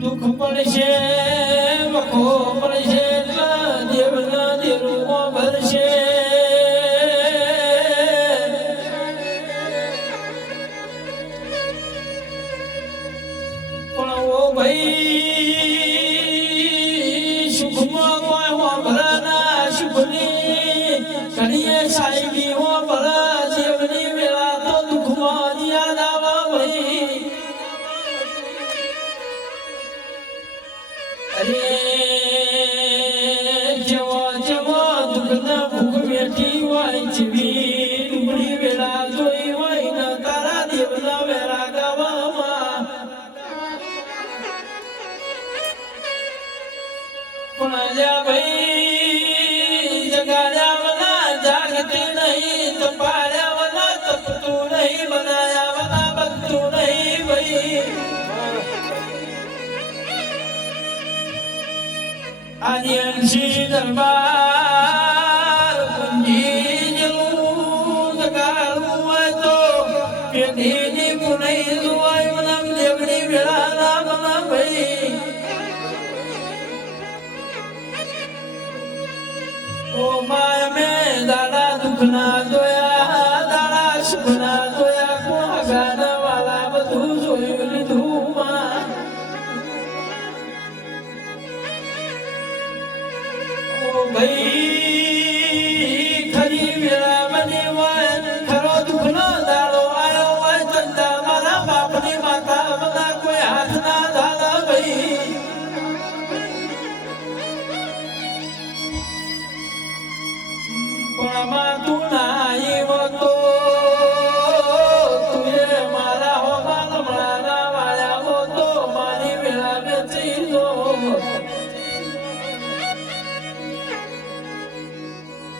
દુઃખ પડશે વખો પડશે દેવના દેરુઓ ભરશે પણ ઓ ભાઈ સુખમાં કોઈ હો ભરાના સુખની ઘણીએ સાહેબી હો ભરા દેવની વેળા તો દુઃખમાં યાદ આવા ભાઈ અરે જવા જવા દુઃખના ભૂખ બેઠી હોય જીવી ડુંગળી વેળા જોઈ હોય ને તારા દેવના વેરા ગાવામાં પણ અલ્યા ભાઈ જગાડ્યા વના જાગતી નહીં તો પાડ્યા વના તપતું નહીં બનાયા વના બનતું નહીં ભાઈ આદિઅંશી દરબાર કુંજી જલું જગાડવું હોય તો પેઢીની પુનઈ જોવાય મનમ દેવની વેળાના મના ભાઈ ઓ માય મેં દાડા દુઃખના જોયા દાડા સુખના જોયા કોહાગાના વાલા બધું જોયું લીધું માં ભાઈ ખરી વેળા બની હોય ખરો દુઃખનો દાડો આવ્યો હોય ચંદા મારા બાપની માતા બધા કોઈ હાથ ના ધાલા ભાઈ પણ માં તું ના આવ્યો તો તુએ મારા હો માલમણાના વાળ્યા હો તો મારી વેળા બેચી દો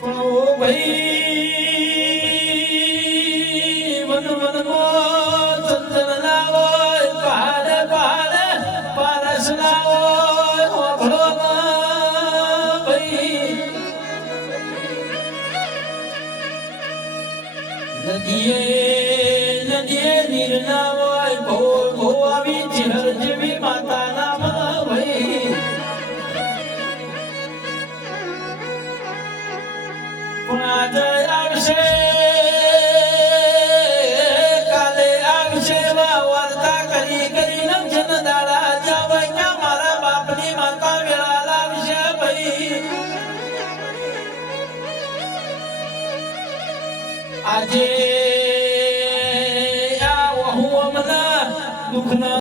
પણ ઓ ભાઈ વન વનમાં ચંદન ના હોય પહાડે પહાડે પારસ ના હોય હોભળો ના ભાઈ નદીએ નદીએ નીર ના હોય ભો ભો આવી ઝેર જેવી માતા ના ભાઈ પણ આજે આવશે કાલે આવશે વાર્તા કરી કરીને જન દાડા જવાય મારા બાપની માતા વેળા લાવશે ભાઈ આજે આ હું હમણાં દુઃખના